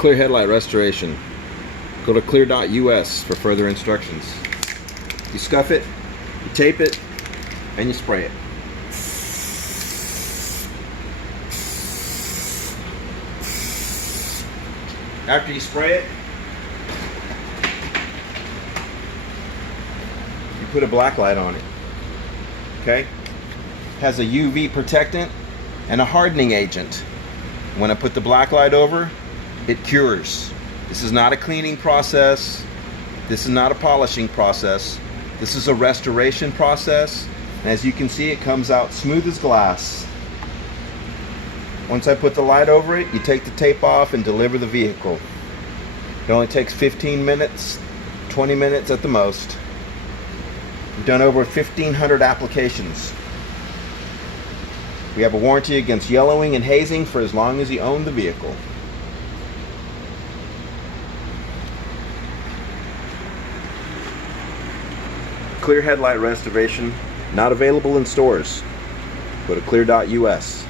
Klear Headlight restoration. Go to klear.us for further instructions. You scuff it, you tape it, and you spray it. After you spray it, you put a black light on it. Okay? Has a UV protectant and a hardening agent. When I put the black light over, it cures. This is not a cleaning process. This is not a polishing process. This is a restoration process. And as you can see, it comes out smooth as glass. Once I put the light over it, you take the tape off and deliver the vehicle. It only takes 15 minutes, 20 minutes at the most. We've done over 1,500 applications. We have a warranty against yellowing and hazing for as long as you own the vehicle. Klear Headlight restoration, not available in stores. Go to klear.us.